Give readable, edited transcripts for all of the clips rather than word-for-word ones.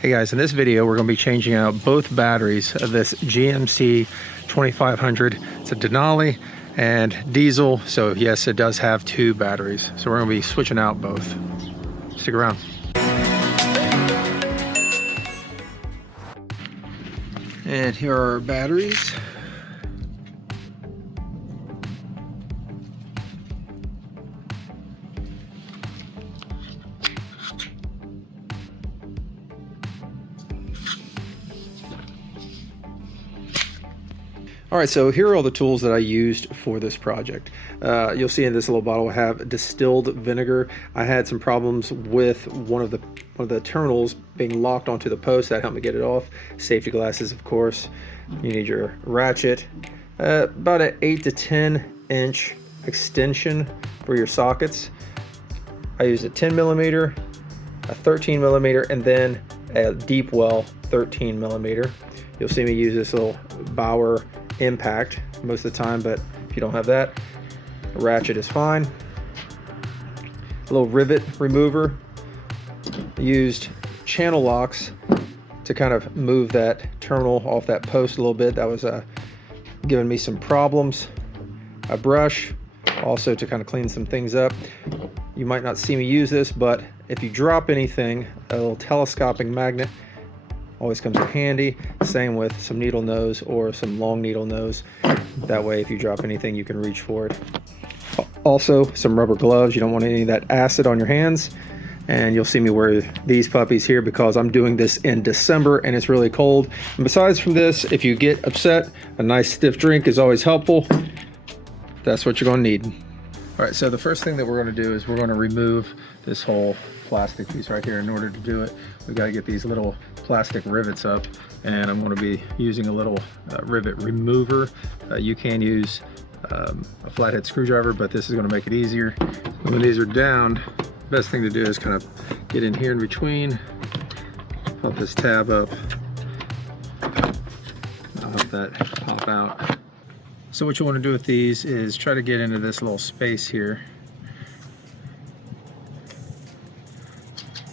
Hey guys, in this video we're going to be changing out both batteries of this GMC 2500. It's a Denali and diesel, so yes, it does have two batteries. So we're going to be switching out both. Stick around. And here are our batteries. All right, so here are all the tools that I used for this project. You'll see in this little bottle I have distilled vinegar. I had some problems with one of the terminals being locked onto the post. That helped me get it off. Safety glasses, of course. You need your ratchet. About an 8 to 10 inch extension for your sockets. I used a 10 millimeter, a 13 millimeter, and then a deep well 13 millimeter. You'll see me use this little Bauer impact most of the time, but if you don't have that, a ratchet is fine. A little rivet remover. I used channel locks to kind of move that terminal off that post a little bit. That was giving me some problems. A brush also to kind of clean some things up. You might not see me use this, but if you drop anything, a little telescoping magnet always comes in handy. Same with some needle nose or some long needle nose. That way if you drop anything you can reach for it. Also some rubber gloves. You don't want any of that acid on your hands. And you'll see me wear these puppies here because I'm doing this in December and it's really cold. And besides from this, if you get upset, a nice stiff drink is always helpful. That's what you're gonna need. All right, so the first thing that we're gonna do is we're gonna remove this whole plastic piece right here. In order to do it, we've got to get these little plastic rivets up, and I'm going to be using a little rivet remover. You can use a flathead screwdriver, but this is going to make it easier. When these are down, the best thing to do is kind of get in here in between, pop this tab up, I'll have that pop out. So what you want to do with these is try to get into this little space here.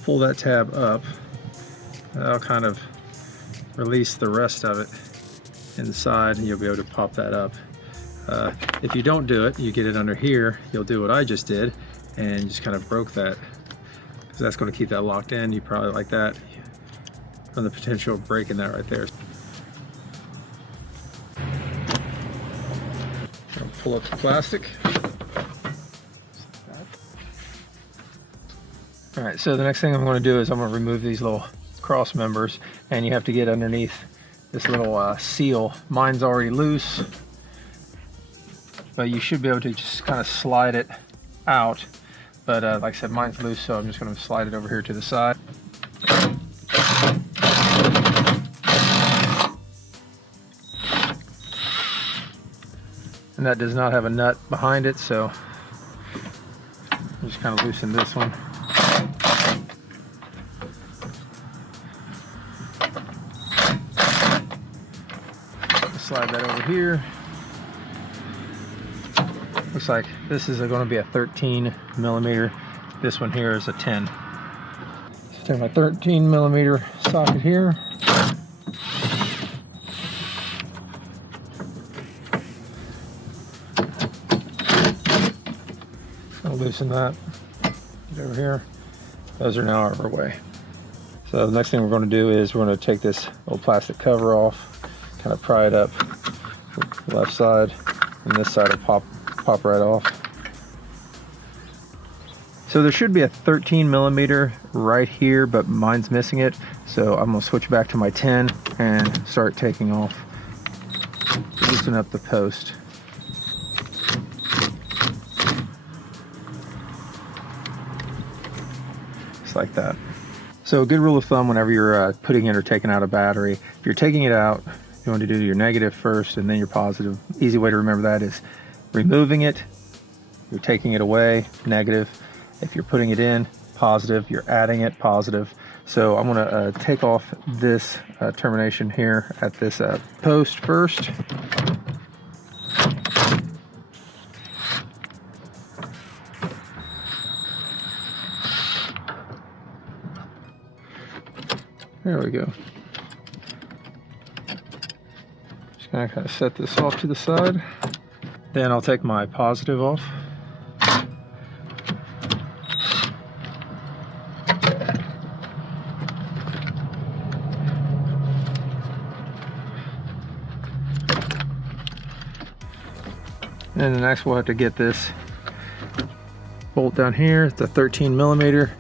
Pull that tab up. That'll kind of release the rest of it inside, and you'll be able to pop that up. If you don't do it, you get it under here, you'll do what I just did and just kind of broke that, because that's going to keep that locked in. You probably like that from the potential of breaking that right there. I'll pull up the plastic. All right, so the next thing I'm going to do is I'm going to remove these little cross members, and you have to get underneath this little seal. Mine's already loose, but you should be able to just kind of slide it out. But like I said, mine's loose, so I'm just going to slide it over here to the side. And that does not have a nut behind it, so just kind of loosen this one. Slide that over here. Looks like this is going to be a 13 millimeter. This one here is a 10. So take my 13 millimeter socket here. I'll loosen that. Get over here. Those are now out of our way. So the next thing we're going to do is we're going to take this old plastic cover off. Kind of pry it up the left side, and this side will pop right off. So there should be a 13 millimeter right here, but mine's missing it. So I'm gonna switch back to my 10 and start taking off, loosen up the post. Just like that. So a good rule of thumb whenever you're putting in or taking out a battery, if you're taking it out, you want to do your negative first and then your positive. Easy way to remember that is removing it, you're taking it away, negative. If you're putting it in, positive. You're adding it, positive. So I'm going to take off this termination here at this post first. There we go. Just gonna kind of set this off to the side. Then I'll take my positive off. And then next we'll have to get this bolt down here. It's a 13 millimeter.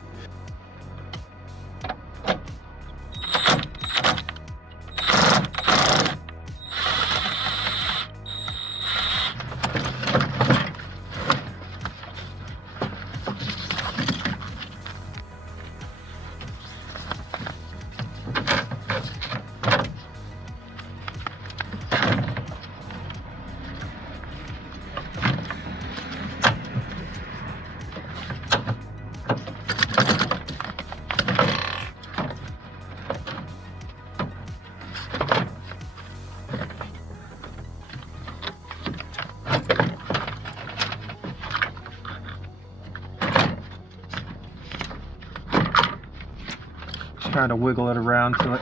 Trying to wiggle it around till it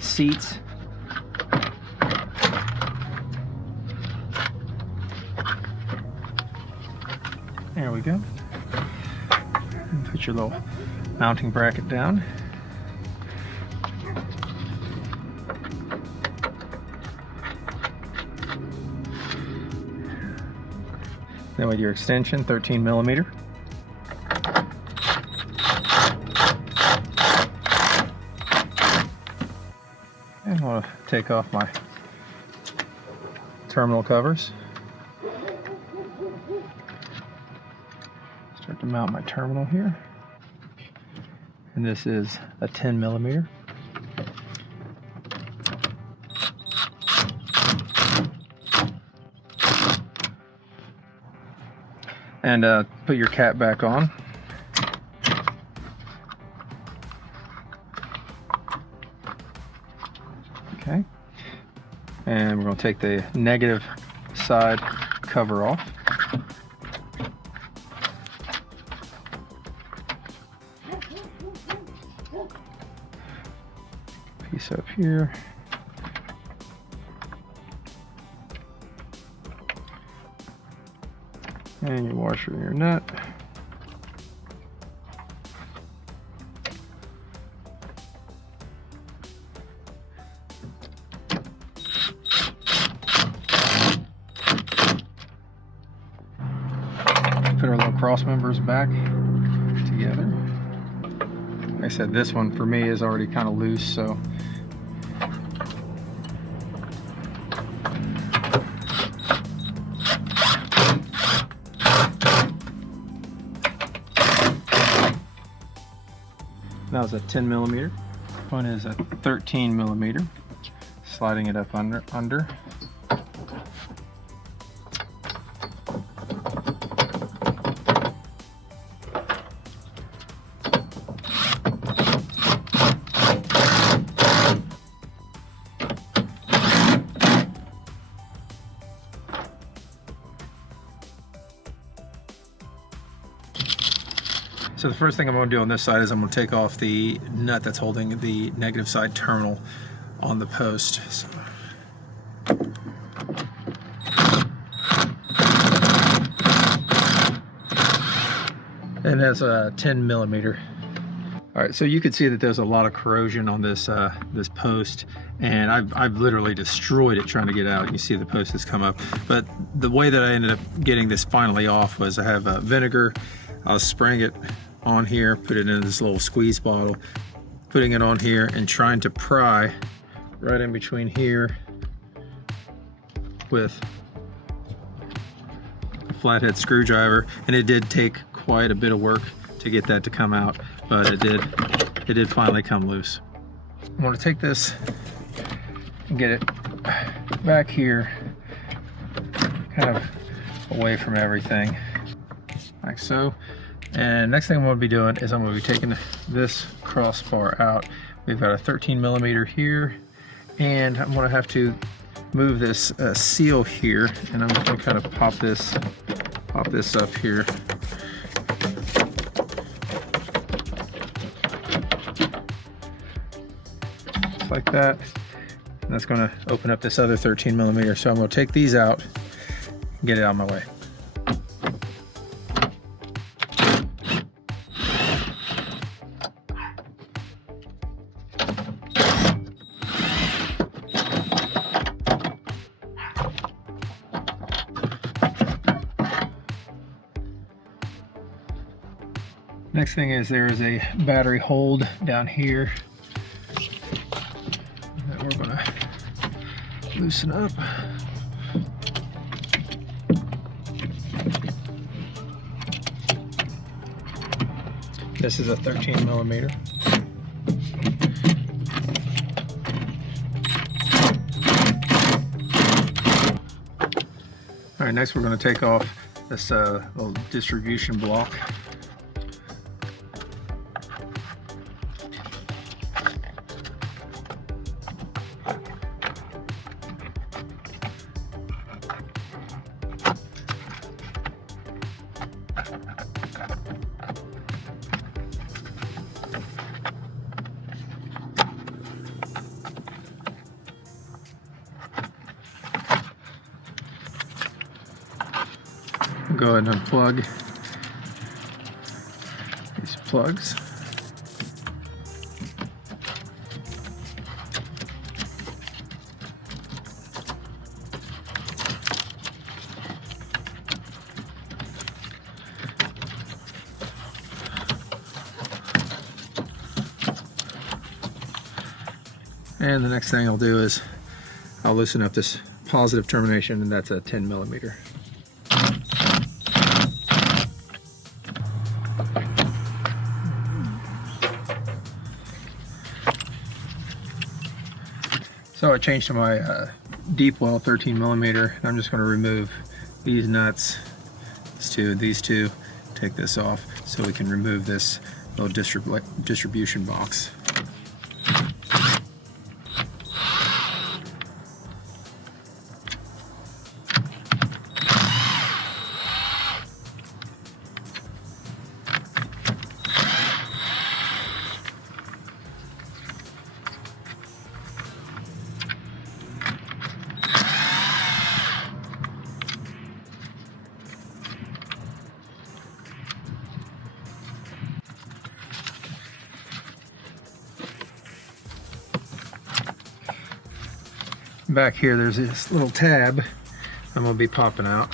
seats. There we go. And put your little mounting bracket down. Then with your extension, 13 millimeter. And I want to take off my terminal covers. Start to mount my terminal here. And this is a 10 millimeter. And put your cap back on. Okay, and we're going to take the negative side cover off. Piece up here. And your washer and your nut. Put our little cross members back together. Like I said, this one for me is already kind of loose, so that was a 10 millimeter. One is a 13 millimeter. Sliding it up under. So the first thing I'm going to do on this side is I'm going to take off the nut that's holding the negative side terminal on the post. So. And that's a 10 millimeter. All right, so you can see that there's a lot of corrosion on this this post, and I've literally destroyed it trying to get out. You see the post has come up, but the way that I ended up getting this finally off was I have vinegar. I was spraying it on here, put it in this little squeeze bottle, putting it on here and trying to pry right in between here with a flathead screwdriver, and it did take quite a bit of work to get that to come out, but it did finally come loose. I'm going to take this and get it back here, kind of away from everything, like so. And next thing I'm going to be doing is I'm going to be taking this crossbar out. We've got a 13 millimeter here, and I'm going to have to move this seal here, and I'm going to kind of pop this up here. just like that. And that's going to open up this other 13 millimeter. So I'm going to take these out and get it out of my way. Next thing is there is a battery hold down here that we're going to loosen up. This is a 13 millimeter. All right, next we're going to take off this little distribution block. Go ahead and unplug these plugs. And the next thing I'll do is I'll loosen up this positive termination, and that's a 10 millimeter. So I changed to my deep well 13 millimeter, and I'm just going to remove these nuts, these two, take this off so we can remove this little distribution box. Back here there's this little tab I'm going to be popping out.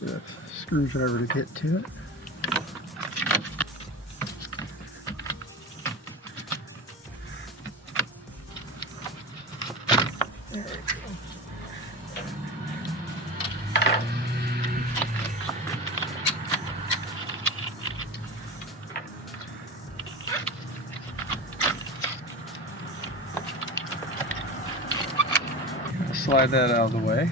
Get a screwdriver to get to it. There we go. Slide that out of the way.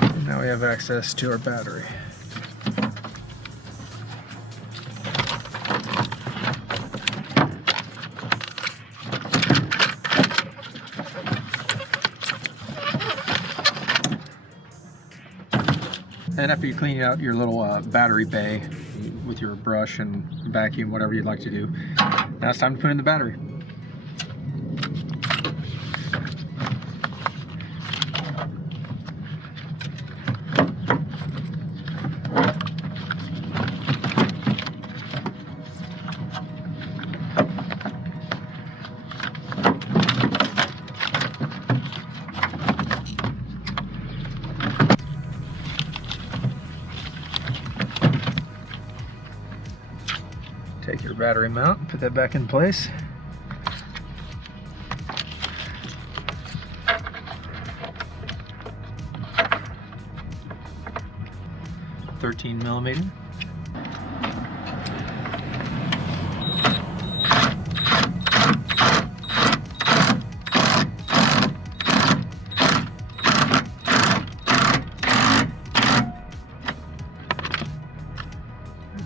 And now we have access to our battery. And after you clean out your little battery bay with your brush and vacuum, whatever you'd like to do, now it's time to put in the battery. Take your battery mount and put that back in place. .13 millimeter.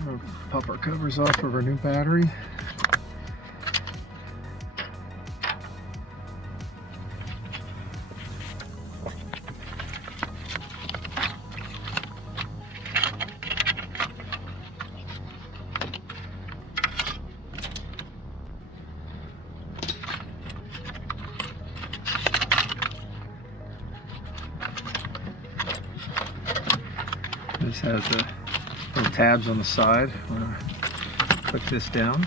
We'll pop our covers off of our new battery. This has the little tabs on the side. I'm going to click this down.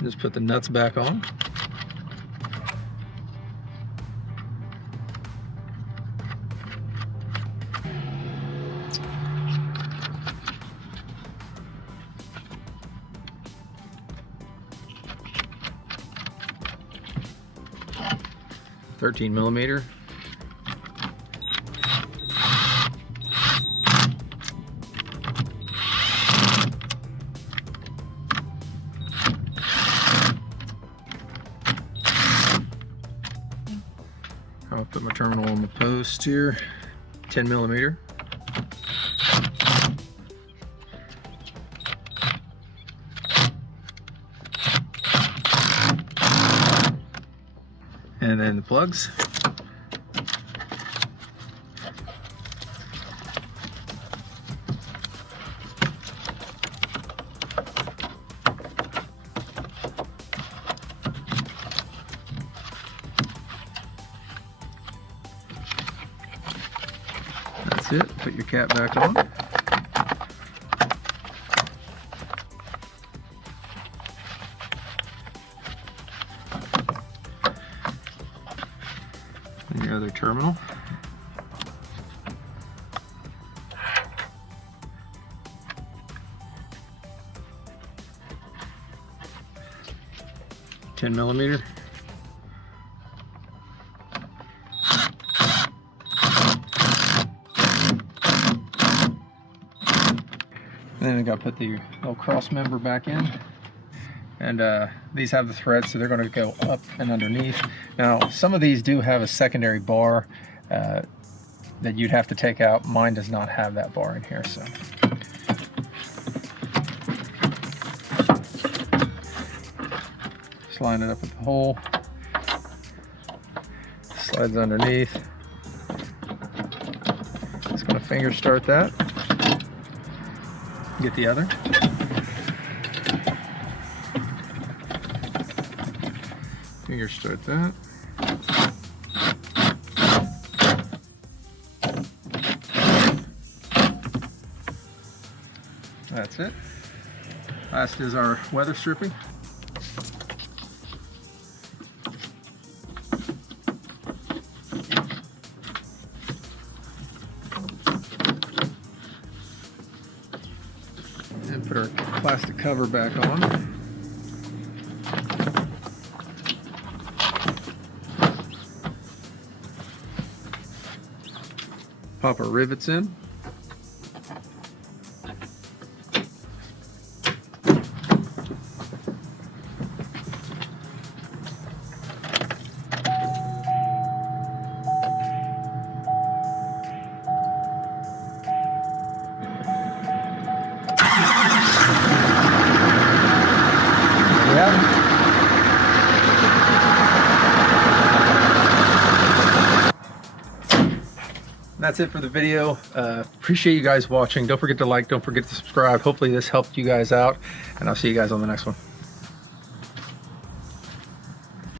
Just put the nuts back on. .13mm. I'll put my terminal on the post here, 10mm. And then the plugs. That's it. Put your cap back on. And your other terminal. .10mm. Then I got to put the little cross member back in, and these have the threads, so they're going to go up and underneath. Now some of these do have a secondary bar that you'd have to take out. Mine does not have that bar in here, so just line it up with the hole, slides underneath. Just going to finger start that. Get the other. Finger start that. That's it. Last is our weather stripping. And put our plastic cover back on. Pop our rivets in. That's it for the video. Appreciate you guys watching. Don't forget to like, don't forget to subscribe. Hopefully this helped you guys out, and I'll see you guys on the next one.